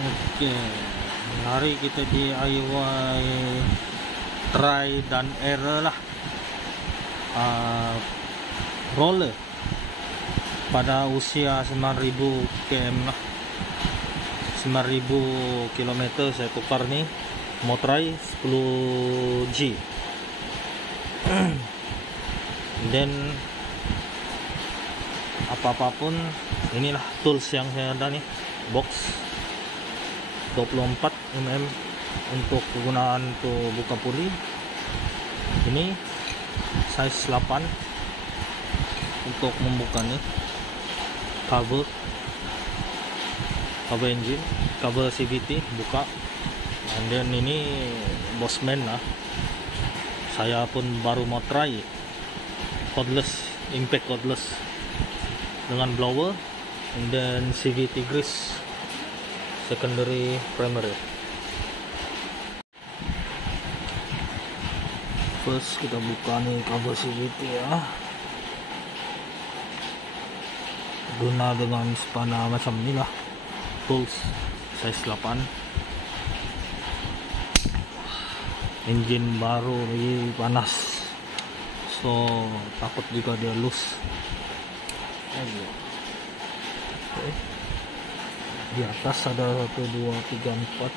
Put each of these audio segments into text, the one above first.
Oke, hari kita DIY try dan error lah. Roller pada usia 9000 km lah, 9000 km saya tukar nih, mau try 10G. Dan apapun inilah tools yang saya ada nih, box 24 mm untuk kegunaan untuk buka puli. Ini size 8 untuk membuka nih, cover engine, cover CVT buka. And then ini Bossman lah, saya pun baru mau try cordless, impact cordless dengan blower, and then CVT grease secondary primary. First kita buka nih cover CVT ya, guna dengan spana macam inilah, tools size 8. Engine baru lagi panas, so takut juga dia loose. Okay. Di atas ada 1, 2, 3, 4.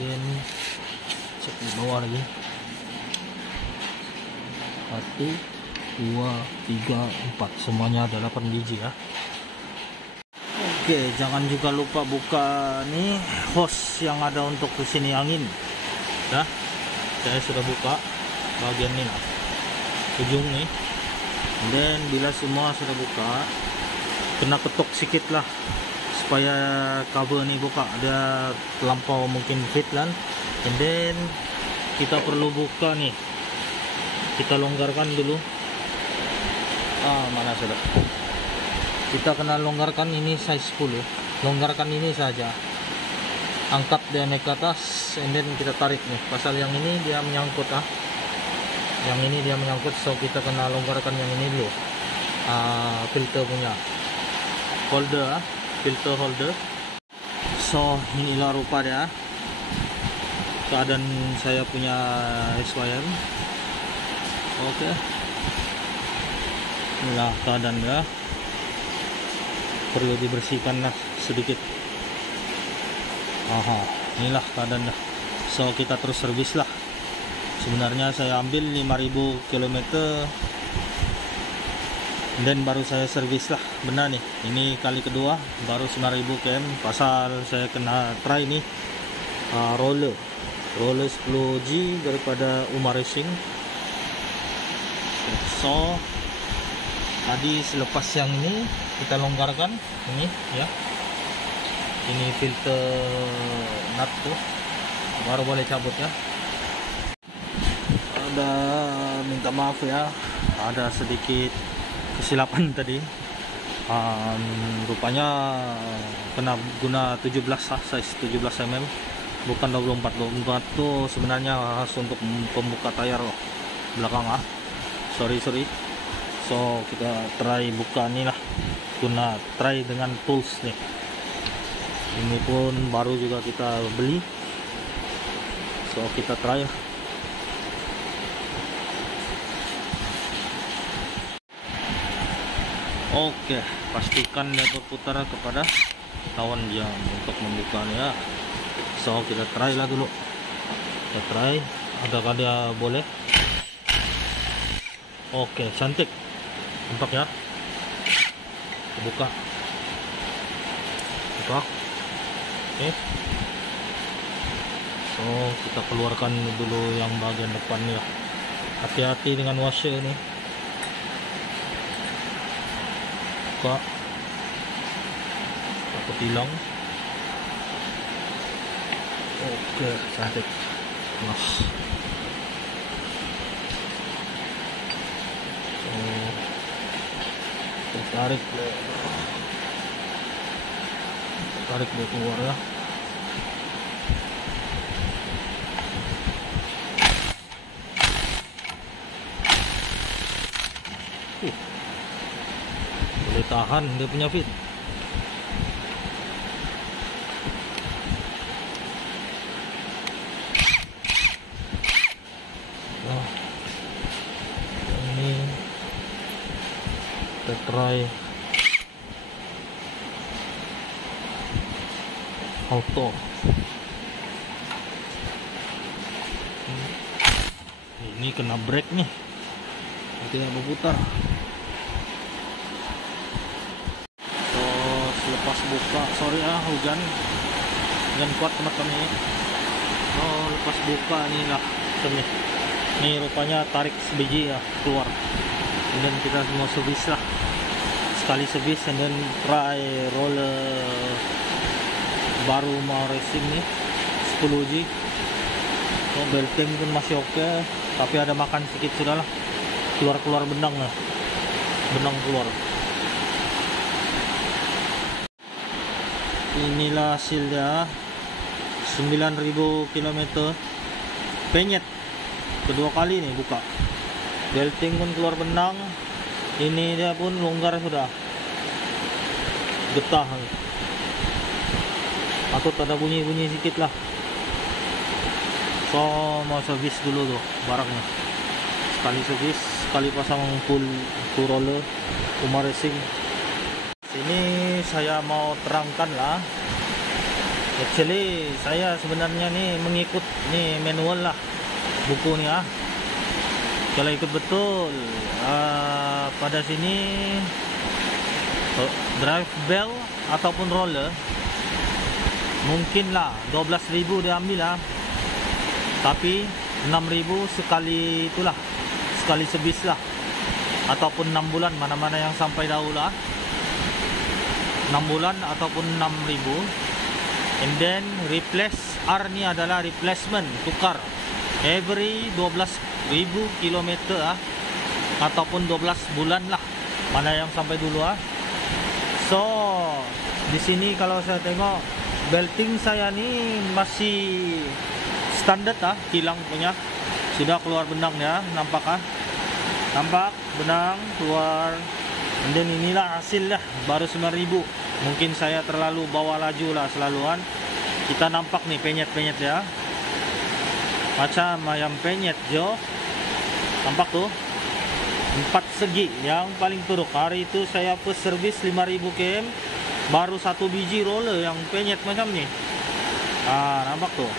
Dan cek di bawah lagi, 1, 2, 3, 4, semuanya ada 8 biji ya. Oke, jangan juga lupa buka nih hose yang ada untuk kesini angin ya. Saya sudah buka bagian ini lah, ujung nih. Dan bila semua sudah buka, kena ketuk sedikit lah supaya cover nih buka, ada terlampau mungkin fit kan. And then kita perlu buka nih, kita longgarkan dulu. Mana sudah, kita kena longgarkan ini size 10, longgarkan ini saja, angkat dia naik ke atas, and then kita tarik nih, pasal yang ini dia menyangkut yang ini dia menyangkut, so kita kena longgarkan yang ini dulu, filter punya holder, filter holder. So inilah rupa dia keadaan saya punya SYM. Oke, inilah keadaan dia, perlu dibersihkan lah sedikit. Inilah keadaan dah. So kita terus servis lah. Sebenarnya saya ambil 5000 km dan baru saya servis lah, benar nih. Ini kali kedua baru 9000 km, pasal saya kena try nih roller 10G daripada Umar Racing. So tadi selepas yang ini kita longgarkan ini ya, ini filter nut tuh baru boleh cabut ya. Ada, minta maaf ya, ada sedikit kesilapan tadi. Rupanya kena guna 17 size 17 mm, bukan 24. 24 tuh sebenarnya khas untuk pembuka tayar belakang sorry. So kita try buka nih lah, guna try dengan tools nih. Ini pun baru juga kita beli, so kita try. Oke, pastikan dia berputar kepada lawan jam untuk membukanya. So kita try lah dulu, kita try adakah dia boleh. Oke, cantik, nampak ya. Buka. Oke, so kita keluarkan dulu yang bagian depannya. Hati-hati dengan washer nih. Buka, takut hilang. Oke, cantik, mas. So tarik dia keluar ya. Boleh tahan dia punya fit. try auto. Ini kena brake nih, tidak berputar. So selepas buka, sorry hujan kuat teman-teman ini. Oh, lepas buka nih lah nih. Nih rupanya tarik sebiji ya keluar. Dan kita mau servis lah. Sekali servis and then try roller baru mau racing nih 10G. Oh, belting pun masih oke, tapi ada makan sedikit sudah lah. Keluar benang lah. Benang keluar. Inilah hasilnya. 9.000 km penyet kedua kali nih buka. Belting pun keluar benang. Ini dia pun longgar sudah. Getah. Takut ada bunyi-bunyi sedikit lah. So mau servis dulu tuh barangnya. Sekali servis, sekali pasang full roller Puma Racing. Sini saya mau terangkan lah. Actually saya sebenarnya nih mengikut nih manual lah buku nih Kalau ikut betul pada sini drive bell ataupun roller mungkin lah 12.000 diambil lah. Tapi 6.000 sekali itulah, sekali servis lah. Ataupun 6 bulan, mana-mana yang sampai dahulu lah. 6 bulan ataupun 6.000. And then replace R ni adalah replacement, tukar every 12.000 km ataupun 12 bulan lah, mana yang sampai dulu So di sini kalau saya tengok belting saya ni masih standar kilang punya. Sudah keluar benang ya, nampak nampak benang keluar. And then inilah hasil lah, baru 9.000. Mungkin saya terlalu bawa laju lah selaluan. Kita nampak nih penyet-penyet ya. Macam ayam penyet jo. Nampak tuh 4 segi yang paling teruk. Hari itu saya first service 5.000 km, baru 1 biji roller yang penyet macam nih. Nampak tuh.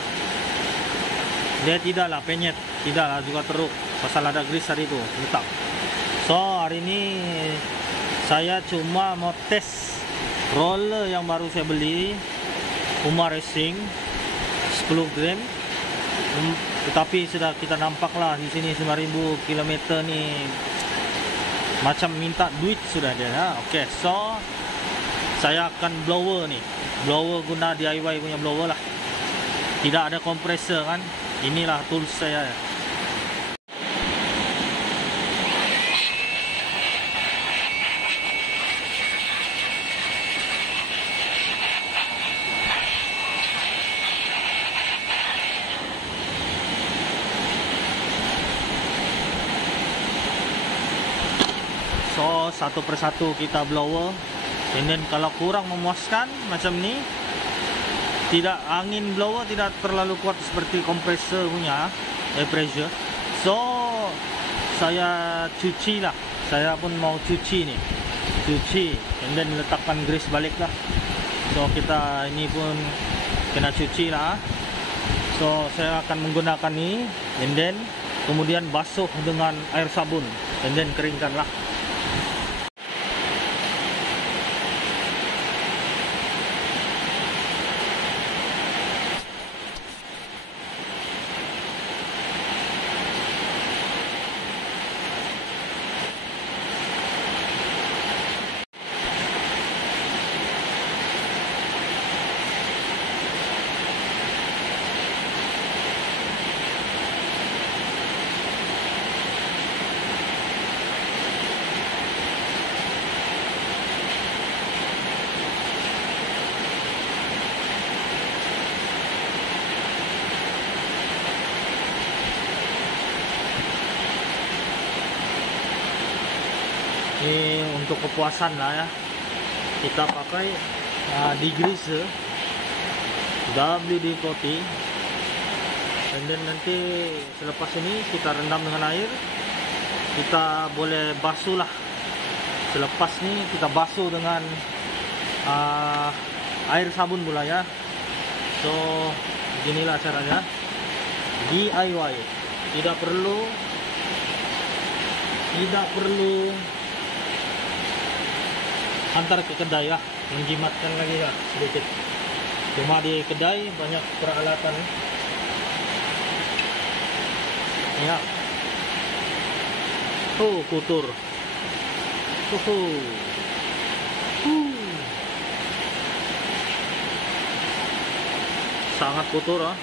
Dia tidaklah penyet, tidaklah juga teruk. Pasal ada grease tadi tuh letak. So hari ini saya cuma mau tes roller yang baru saya beli Puma Racing 10 gram. Tetapi sudah kita nampak lah di sini 9.000 km nih macam minta duit sudah dia. Oke, so saya akan blower nih, blower guna DIY punya blower lah. Tidak ada kompresor kan. Inilah tools saya ya. So satu persatu kita blower. And then kalau kurang memuaskan macam ni, tidak angin blower tidak terlalu kuat seperti kompresor punya air pressure. So saya cuci lah. Saya pun mau cuci nih, cuci. And then letakkan grease balik lah. So kita ini pun kena cuci lah. So saya akan menggunakan ni. And then kemudian basuh dengan air sabun. And then keringkan lah. Ini untuk kepuasan lah ya, kita pakai degreaser WD-40. Dan nanti selepas ini kita rendam dengan air, kita boleh basuh lah Selepas ni kita basuh dengan air sabun pula ya. So beginilah caranya, DIY. Tidak perlu antar ke kedai ya, menjimatkan lagi ya sedikit. Cuma di kedai banyak peralatan ya. Oh, kotor. Sangat kotor ah.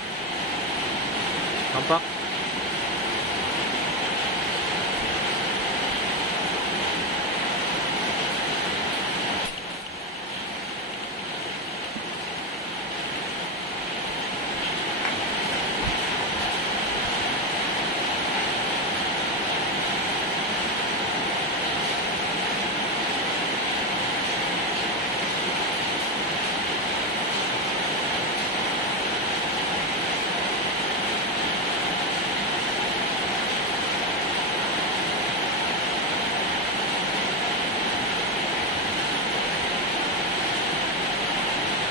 Nampak?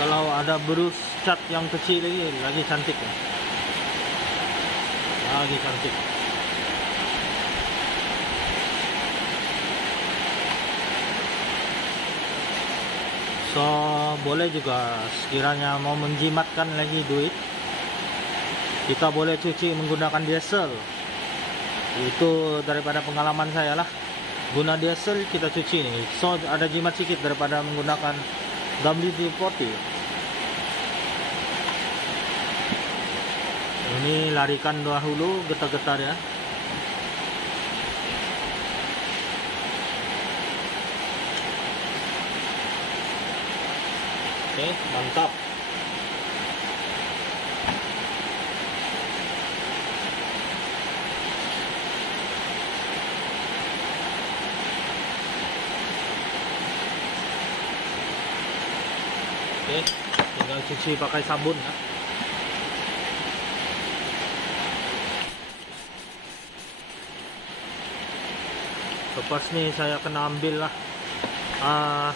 Kalau ada berus cat yang kecil lagi cantik ya. Lagi cantik. So boleh juga sekiranya mau menjimatkan lagi duit, kita boleh cuci menggunakan diesel. Itu daripada pengalaman saya lah. Guna diesel kita cuci nih. So ada jimat sedikit daripada menggunakan WD-40. Ini larikan dahulu getar-getar ya. Oke, mantap. Oke, tinggal cuci pakai sabun ya. Lepas ni saya kena ambil lah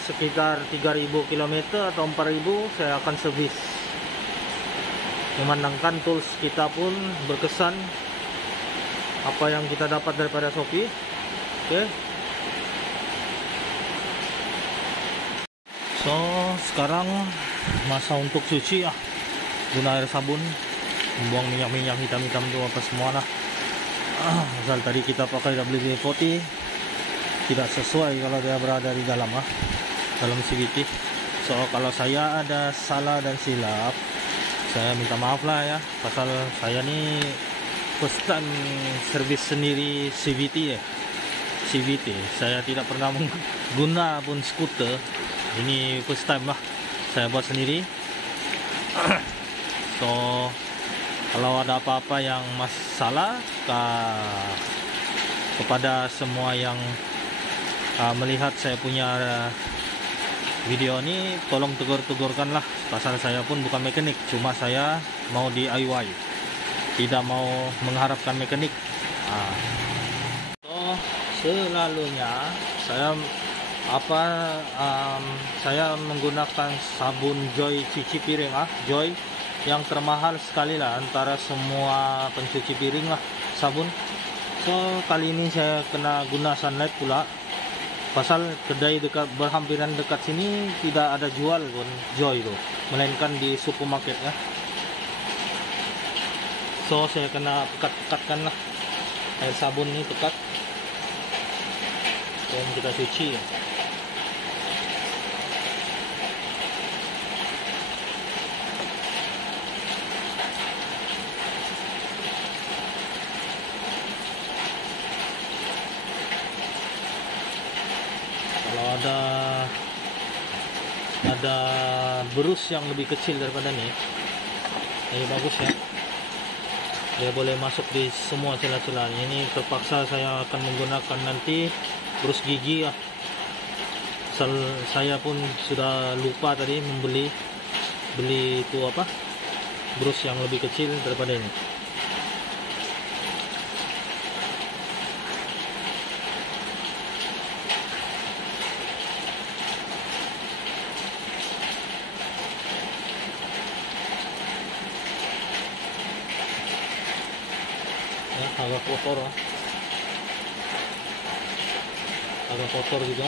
sekitar 3000 km atau 4000 saya akan servis. Memandangkan tools kita pun berkesan apa yang kita dapat daripada Shopee. Oke. So sekarang masa untuk cuci ya, guna air sabun, membuang minyak-minyak hitam-hitam itu apa semua lah. Asal tadi kita pakai WD-40 tidak sesuai kalau dia berada di dalam dalam CVT. So kalau saya ada salah dan silap, saya minta maaf lah ya. Pasal saya ni first time servis sendiri CVT ya. CVT saya tidak pernah mengguna pun skuter. Ini first time lah saya buat sendiri. So kalau ada apa-apa yang masalah kepada semua yang melihat saya punya video ini, tolong tegur-tegurkan lah. Pasal saya pun bukan mekanik, cuma saya mau DIY, tidak mau mengharapkan mekanik. So selalunya saya menggunakan sabun Joy cuci piring Joy yang termahal sekali lah antara semua pencuci piring lah sabun. So kali ini saya kena guna Sunlight pula. Pasal kedai dekat berhampiran dekat sini tidak ada jual pun Joy itu, melainkan di supermarket ya. So saya kena pekat-pekatkan lah air sabun ini, pekat. Dan kita cuci ya. Kalau ada berus yang lebih kecil daripada ini bagus ya, dia boleh masuk di semua celah-celah. Ini terpaksa saya akan menggunakan nanti berus gigi ya. Saya pun sudah lupa tadi beli itu berus yang lebih kecil daripada ini. agak kotor ya. Agak kotor juga.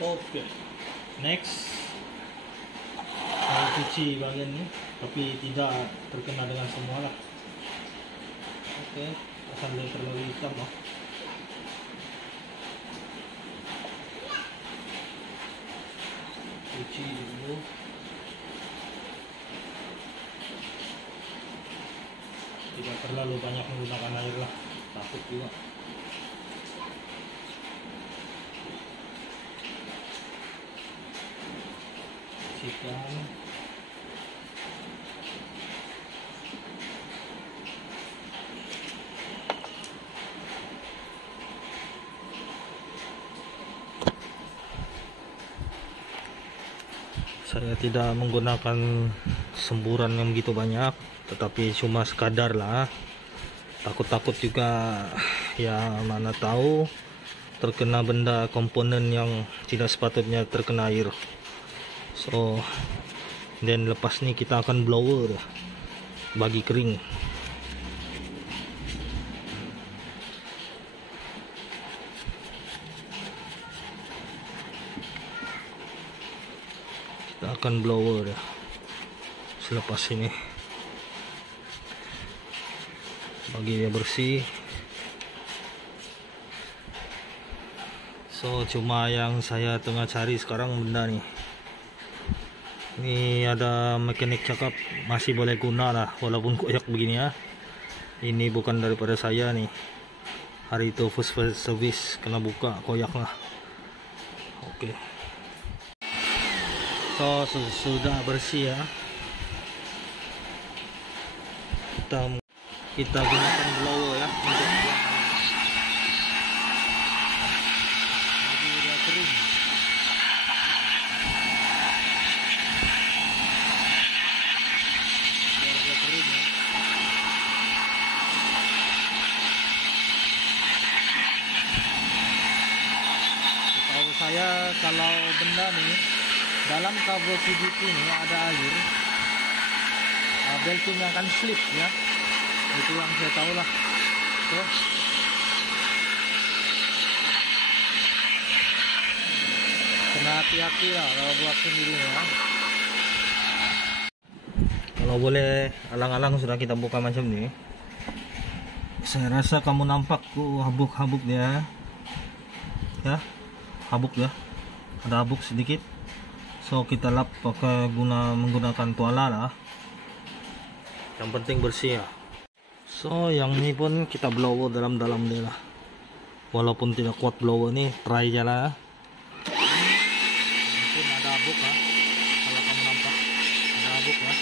Oke, next saya cuci bagian ini, tapi tidak terkena dengan semua lah. Oke, sambil terlalu hitam lah. Cuci dulu. Tidak terlalu banyak menggunakan air lah, takut juga. Bersihkan. Saya tidak menggunakan semburan yang begitu banyak, tetapi cuma sekadar lah. Takut-takut juga, ya mana tahu terkena benda komponen yang tidak sepatutnya terkena air. So, dan lepas ni kita akan blower bagi kering. Kita akan blower selepas ini bagi dia bersih. So, cuma yang saya tengah cari sekarang benda ni. Ini ada mekanik cakap masih boleh guna lah walaupun koyak begini ya. Ini bukan daripada saya nih. Hari itu first service kena buka koyak lah. Oke. So sudah bersih ya. Kita gunakan blower ya untuk bagi dia kering. Saya kalau benda nih dalam kabel PVC ini ada air, beltingnya akan slip ya. Itu yang saya tahu lah. So, kena hati-hati lah kalau buat sendiri ya. Kalau boleh alang-alang sudah kita buka macam ini. Saya rasa kamu nampak tuh habuk-habuk dia. Ya. Habuk ya, ada habuk sedikit. So kita lap pakai menggunakan tuala lah. Yang penting bersih ya. So yang ini pun kita blower dalam-dalam dia lah. Walaupun tidak kuat blower nih, try aja lah. Mungkin ada habuk lah. Kalau kamu nampak ada habuk lah.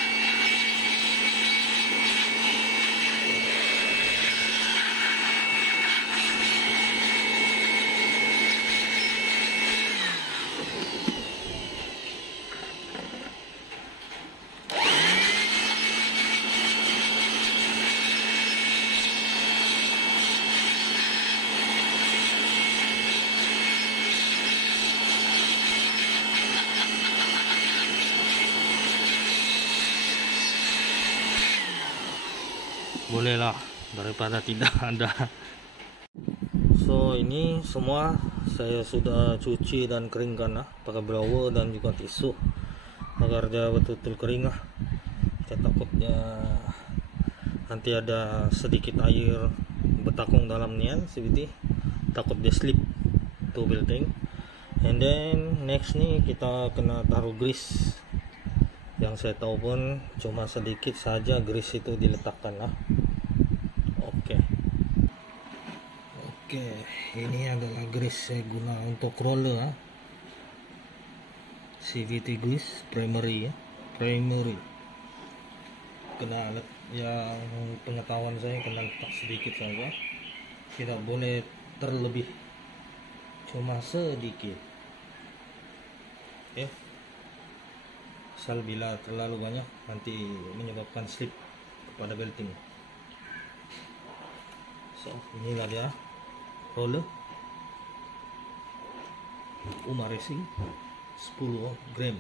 bolehlah daripada tidak ada. So ini semua saya sudah cuci dan keringkan pakai blower dan juga tisu agar dia betul-betul kering. Saya takutnya nanti ada sedikit air bertakung dalamnya, seperti takut dia slip to belting. And then next nih kita kena taruh grease. Yang saya tahu pun cuma sedikit saja grease itu diletakkan lah. Oke, ini adalah grease saya guna untuk roller CVT grease primary primary. Kena yang pengetahuan saya kena letak sedikit saja, tidak boleh terlebih, cuma sedikit. Asal bila terlalu banyak nanti menyebabkan slip kepada belting. So inilah dia roller Uma Racing 10 gram.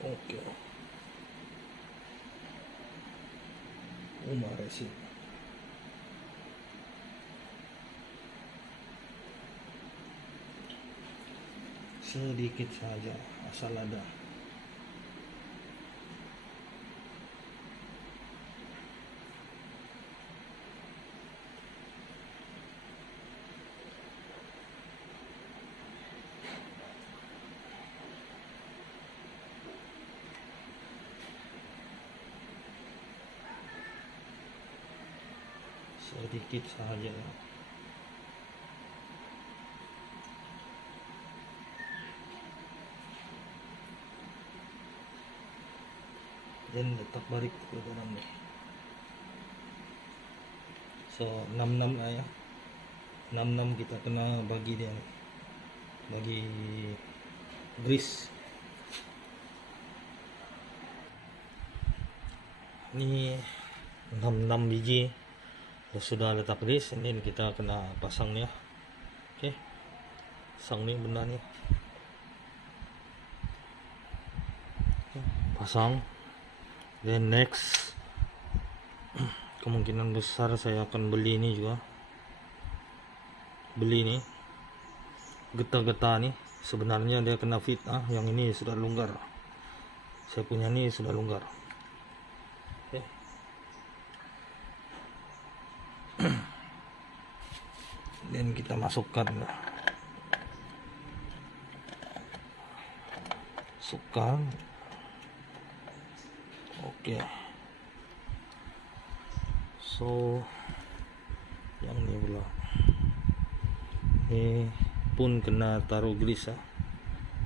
Oke, Uma Racing. Sedikit saja asal ada. Sedikit saja. Dan letak balik ke dalam nih. So 66 lah ya, 66 kita kena bagi dia nih, bagi grease. Ini 66 biji sudah letak grease, ini kita kena pasang nih ya. Oke, pasang nih benda nih, pasang. Then next, kemungkinan besar saya akan beli ini juga, beli nih getah-getah nih. Sebenarnya dia kena fit yang ini sudah longgar, saya punya ini sudah longgar. Oke. Dan kita masukkan, oke. So yang ini pula, ini pun kena taruh grease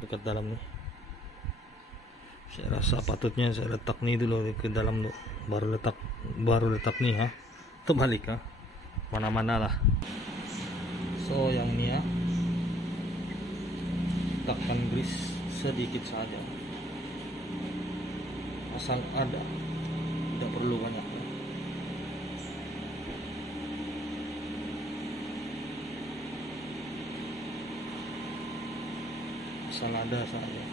dekat dalam nih. Saya rasa patutnya saya letak nih dulu ke dalam tuh, baru letak nih terbalik mana-mana lah. So yang ini letakkan grease sedikit saja, asal ada, tidak perlu banyak. Asal ada saja.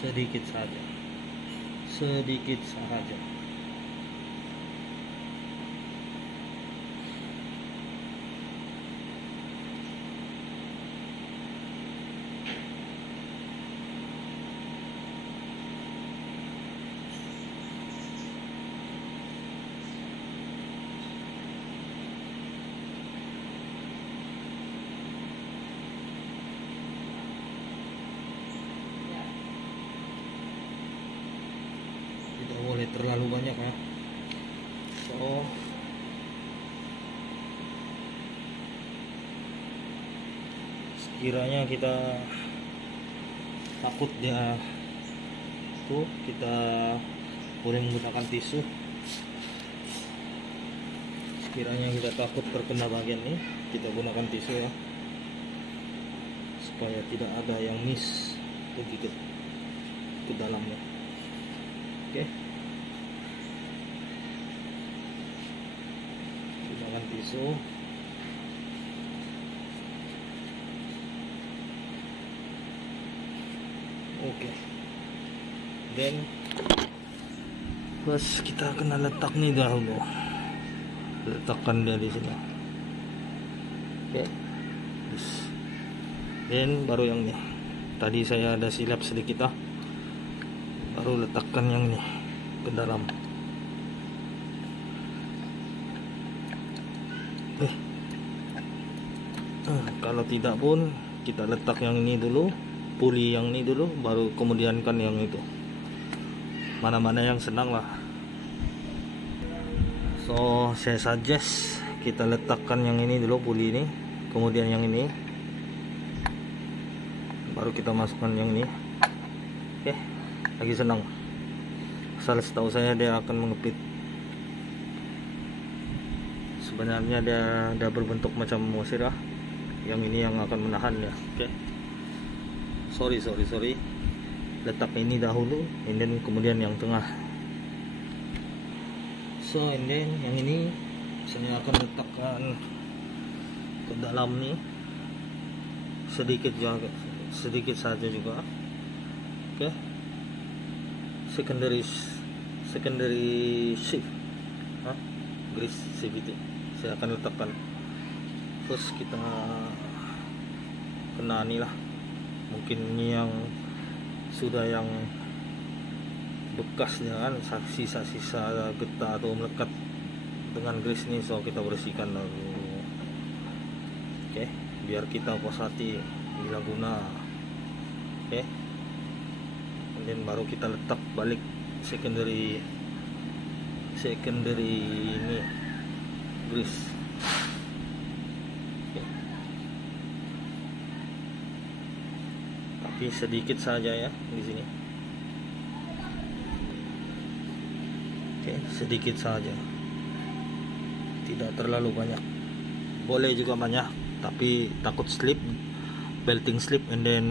Sedikit saja, sedikit saja. Tidak boleh terlalu banyak so sekiranya kita takut dia tuh, kita boleh menggunakan tisu. Sekiranya kita takut terkena bagian ini, kita gunakan tisu ya, supaya tidak ada yang miss pergi ke dalamnya. Oke, gunakan tisu. Oke, then terus kita kena letak nih dahulu, letakkan dia di sini. Oke, then baru yang ini. Tadi saya ada silap sedikit baru letakkan yang ini ke dalam. Kalau tidak pun kita letak yang ini dulu, puli yang ini dulu, baru kemudian kan yang itu. Mana-mana yang senang lah. So saya suggest kita letakkan yang ini dulu, puli ini, kemudian yang ini, baru kita masukkan yang ini. Oke, lagi senang. Asal setahu saya dia akan mengepit. Sebenarnya dia berbentuk macam musir lah. Yang ini yang akan menahan ya. Oke. Sorry. Letak ini dahulu, and then kemudian yang tengah. So, and then yang ini saya akan letakkan ke dalam nih. Sedikit saja juga. Oke. Secondary shift. Grease CVT. Saya akan letakkan. Terus kita kena nih lah. Mungkin ini yang sudah yang bekasnya kan, sisa-sisa getah atau melekat dengan grease nih, so kita bersihkan dulu. Oke, biar kita puas hati bila guna. Oke, kemudian baru kita letak balik secondary ini grease. Oke. Tapi sedikit saja ya di sini. Oke, sedikit saja, tidak terlalu banyak. Boleh juga banyak, tapi takut slip, belting slip, and then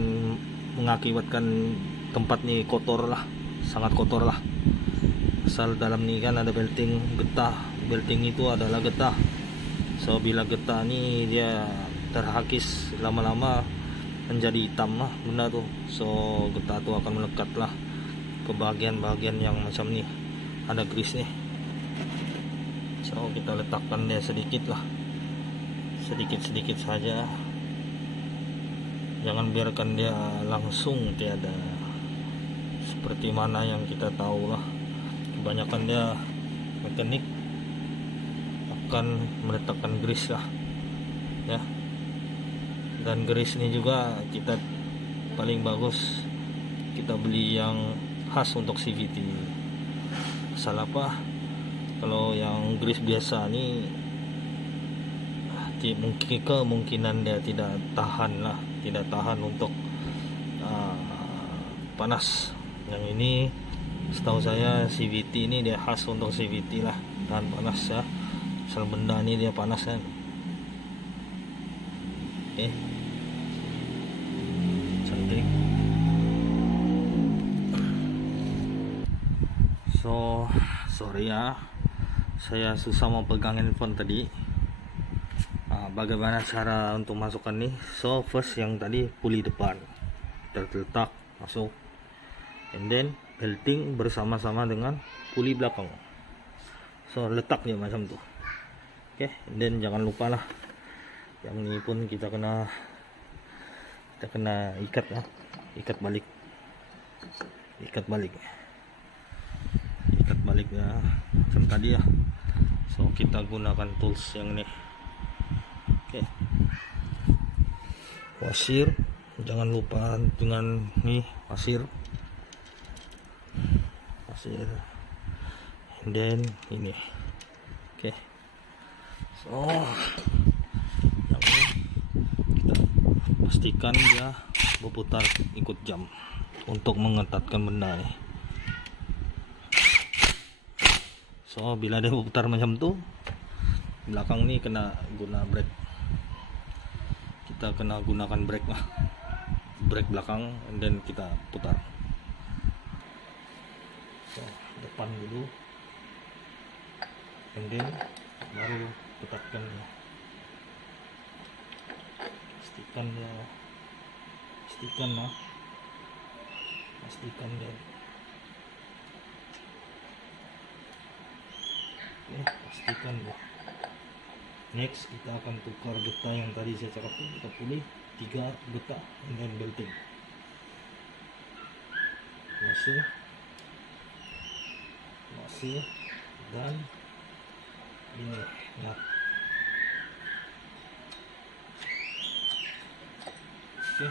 mengakibatkan tempat ini kotor lah, sangat kotor lah. Asal dalam ini kan ada belting getah, belting itu adalah getah. So bila getah ini dia terhakis, lama-lama menjadi hitam lah benda tuh. So getah tuh akan melekat lah ke bagian-bagian yang macam nih, ada grease nih. So kita letakkan dia sedikit lah, sedikit saja, jangan biarkan dia langsung tiada seperti mana yang kita tahu lah. Kebanyakan dia mekanik akan meletakkan grease lah ya. Dan grease ini juga kita paling bagus kita beli yang khas untuk CVT. Salah apa, kalau yang grease biasa nih kemungkinan dia tidak tahan lah, tidak tahan untuk panas. Yang ini setahu saya CVT ini dia khas untuk CVT lah, tahan panas ya. Asal benda ini dia panas kan. Oke, cantik. So sorry ya, saya susah mau pegang handphone tadi. Bagaimana cara untuk masukkan nih? So first yang tadi puli depan kita letak masuk, and then belting bersama-sama dengan puli belakang. So letaknya macam tuh. Oke, and then jangan lupa lah yang ini pun kita kena ikat ya, ikat balik ya macam tadi ya. So kita gunakan tools yang ini. Oke, wasir, jangan lupa dengan nih wasir, and then ini. Oke, so yang ini kita pastikan dia berputar ikut jam. untuk mengetatkan benda ini. So bila dia putar macam tu, belakang ni kena guna brake. Kita kena gunakan brake lah, brake belakang, and then kita putar. So depan dulu, and then baru putarkan. Pastikan dia. Pastikan dia. Next kita akan tukar getah yang tadi saya cakap tu, kita pilih 3 getah and then belting. Masih dan ini nah. Okay.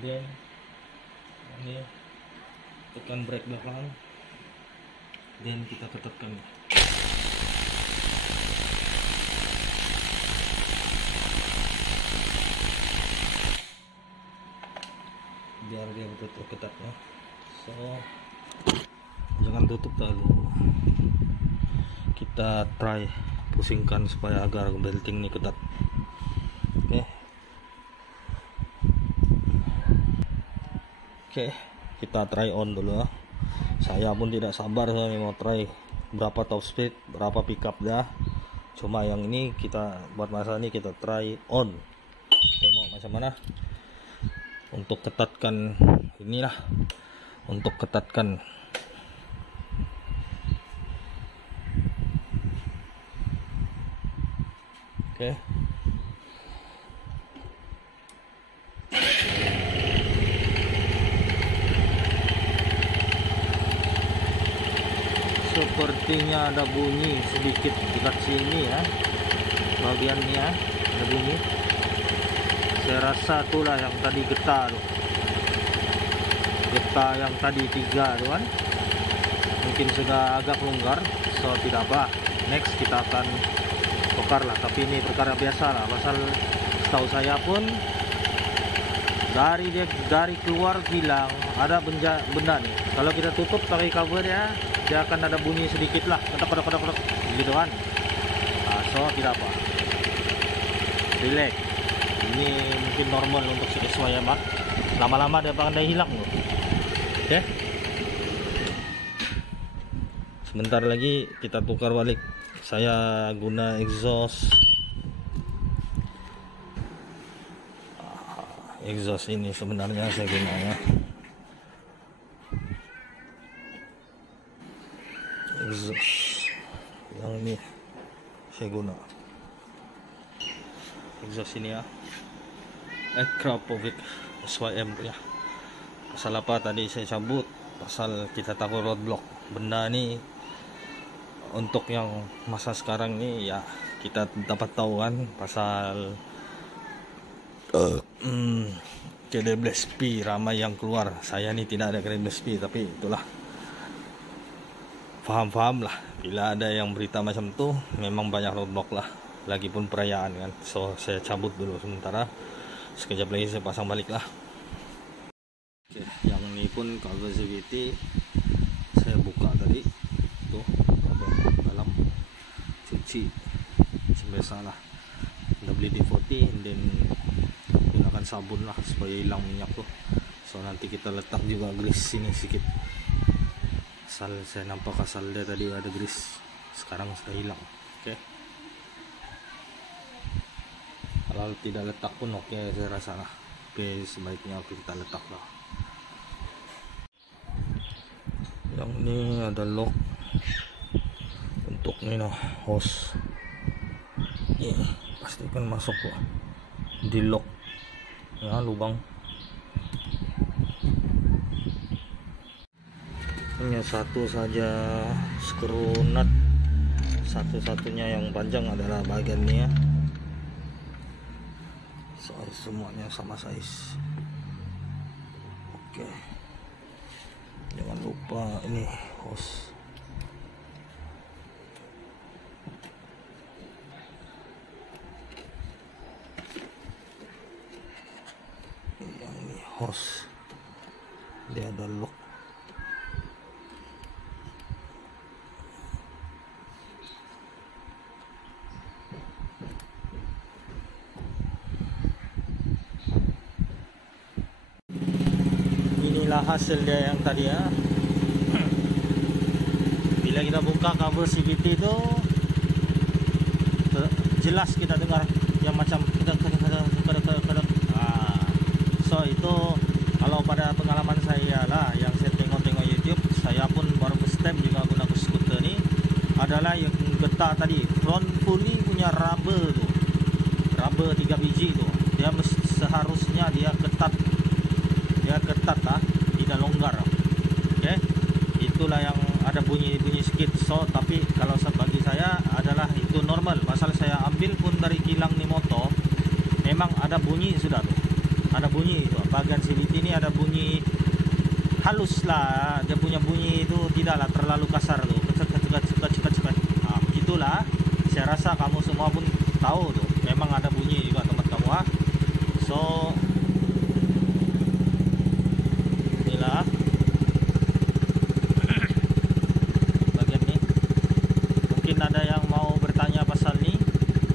Then ini tekan brake belakang, then kita ketatkan biar dia betul ketat ya. So jangan tutup terlalu, kita try pusingkan supaya agar belting ini ketat. Oke, kita try on dulu. Saya pun tidak sabar, saya mau try berapa top speed, berapa pickup dah. Cuma yang ini kita buat masa ini kita try on. Tengok macam mana. Untuk ketatkan inilah, untuk ketatkan. Oke. Sepertinya ada bunyi sedikit dekat sini ya, bagiannya ada bunyi. Saya rasa itulah yang tadi getah tuh, getah yang tadi 3 tuh kan, mungkin sudah agak longgar. So tidak apa, next kita akan tukar lah, tapi ini perkara biasa lah, pasal setahu saya pun dari keluar hilang ada benda nih. Kalau kita tutup pakai cover ya, dia akan ada bunyi sedikit lah, kodok gitu kan. Nah, so tidak apa, relax. Ini mungkin normal untuk sesuai ya, Mak. Lama-lama dia akan hilang loh. Oke. Sebentar lagi kita tukar balik. Saya guna exhaust. Exhaust ini sebenarnya saya gunanya exhaust yang ini saya guna exhaust ini ya, Krapovic SYM ya. Pasal apa tadi saya cabut, pasal kita takut roadblock. Benda ini untuk yang masa sekarang ini ya, kita dapat tahu kan pasal KDBSP ramai yang keluar. Saya ini tidak ada KDBSP, tapi itulah, faham lah. Bila ada yang berita macam tu, memang banyak roadblock lah. Lagipun perayaan kan. So saya cabut dulu sementara. Sekejap lagi saya pasang balik lah. Oke, yang ini pun cover CVT saya buka tadi. Tuh cover dalam, cuci sebiasa lah, WD-40, and then gunakan sabun lah supaya hilang minyak tuh. So nanti kita letak juga grease sini sedikit. Asal saya nampak asal dia tadi ada grease, sekarang sudah hilang. Oke. Kalau tidak letak pun oke, saya rasa lah. Oke, sebaiknya kita letak lah. Yang ini ada lock untuk ini noh, hose. Pastikan masuk kok di lock ya, lubang. Hanya satu saja screw nut, satu-satunya yang panjang adalah bagian ini ya. Size semuanya sama size. Oke. Jangan lupa ini hose. Yang ini hose, dia ada lock. Inilah hasil dia yang tadi ya. Bila kita buka cover CVT itu jelas kita dengar yang macam kedek. So itu kalau pada pengalaman saya lah, yang saya tengok YouTube, saya pun baru first time juga guna skuter ni, adalah yang getah tadi front fully punya rubber tu, rubber 3 biji tu, dia seharusnya dia ketat lah, tidak longgar. Okay, itulah yang ada bunyi sedikit. So tapi kalau bagi saya adalah itu normal. Pasal saya ambil pun dari kilang ni motor, memang ada bunyi sudah tu, ada bunyi itu. Bagian CVT ini ada bunyi halus lah, dia punya bunyi itu tidaklah terlalu kasar tu, cepat. Begitulah. Saya rasa kamu semua pun tahu tu, memang ada bunyi juga tempat kamu ah. So inilah bagian ni. Mungkin ada yang mau bertanya pasal ni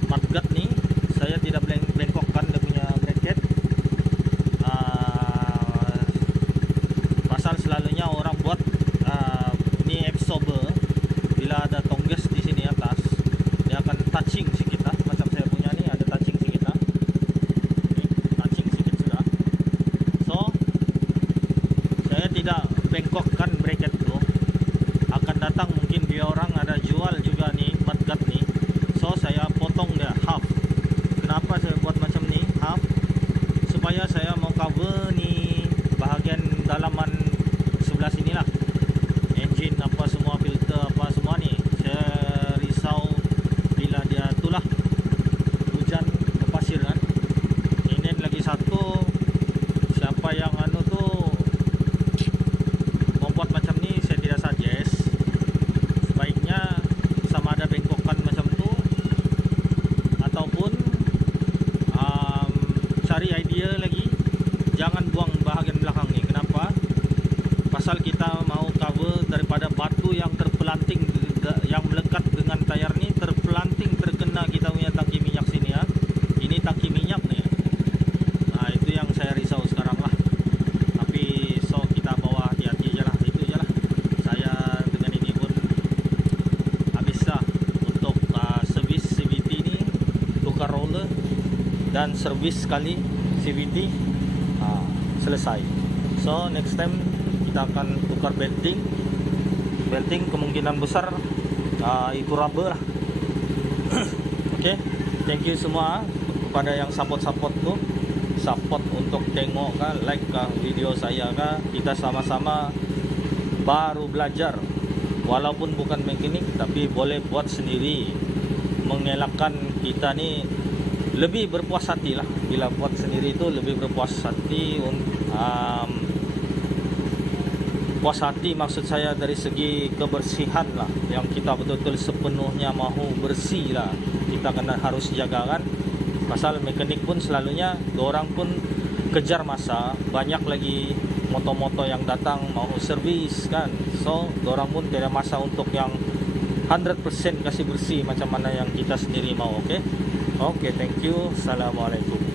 mudguard ni, saya tidak bengkokkan dia punya bracket. Pasal selalunya orang buat ni absorber, bila ada tongges di sini atas, dia akan touching sikit lah. Macam saya punya ni ada touching sikit lah, touching sikit sudah. So saya tidak bengkokkan bracket tu. Akan datang mungkin dia orang ada jual juga ni mudguard ni, so saya potong dia half. Kenapa saya buat macam ni half? Supaya saya mau cover ni bahagian dalaman sebelah sini lah, engine apa semua, filter apa semua ni. Saya risau bila dia itulah hujan ke pasir kan. Ini lagi satu, siapa yang anu tu membuat macam ni, saya tidak suggest. Sebaiknya sama ada bengkokan macam tu, ataupun cari idea lagi, jangan buang bahagian belakang ni. Kenapa? Pasal kita mau cover daripada batu yang terpelanting, yang melekat dengan tayar ni, terpelanting terkena kita punya tangki minyak sini ya. Ini tangki minyak ni. Nah itu yang saya risau sekarang lah. Tapi so kita bawa hati-hati je lah, itu je lah. Saya dengan ini pun habis lah untuk servis CVT ni, tukar roller dan servis sekali CVT, selesai. So next time kita akan tukar belting kemungkinan besar itu rubber lah. Okay, thank you semua kepada yang support tu, support untuk tengok kan, like kah video saya kah. Kita sama-sama baru belajar, walaupun bukan mekanik tapi boleh buat sendiri. Mengelakkan kita ni lebih berpuas hati lah, bila buat sendiri itu lebih berpuas hati. Puas hati maksud saya dari segi kebersihan lah, yang kita betul-betul sepenuhnya mahu bersih lah. Kita kena harus jaga kan. Pasal mekanik pun selalunya orang pun kejar masa, banyak lagi moto-moto yang datang mahu servis kan. So orang pun tidak masa untuk yang 100% kasih bersih macam mana yang kita sendiri mau. Okay, thank you. Assalamualaikum.